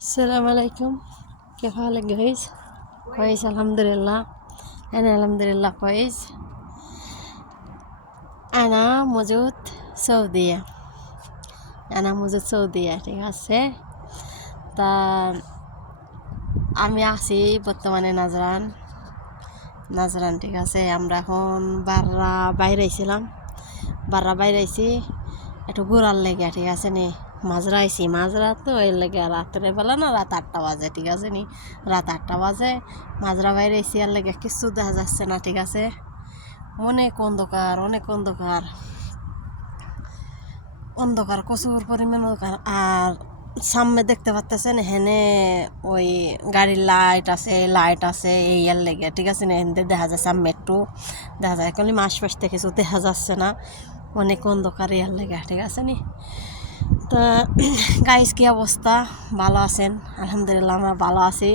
السلام عليكم. كيف حالك جويس؟ كويس الحمد لله. أنا الحمد لله كويس. أنا موجود سعودية. ঠিক আছে। তা আমি আছি বর্তমানে নাজরান ঠিক আছে। আমরা এখন বাইরে আইছি একটু ঘোরার লেগে ঠিক আছে নি। মাজরা তো এর লেগে রাত্রে বেলা না, রাত 8টা বাজে ঠিক আছে নি। রাত 8টা বাজে মাজরা বাইরে আইছি, এর লেগে কিছু দেখা যাচ্ছে না ঠিক আছে। অনেক অন্ধকার প্রচুর পরিমাণ অন্ধকার। আর সামনে দেখতে পাচ্ছেন হেনে ওই গাড়ির লাইট আছে এই এর লেগে ঠিক আছে না। হেনতে দেখা যাচ্ছে সামনে একটু দেখা যায়, এখন আশপাশ থেকে কিছু দেখা যাচ্ছে না, অনেক অন্ধকার এর লেগে ঠিক আছে নি। তা গাইস কি অবস্থা, ভালো আছেন? আলহামদুলিল্লাহ আমরা ভালো আছি।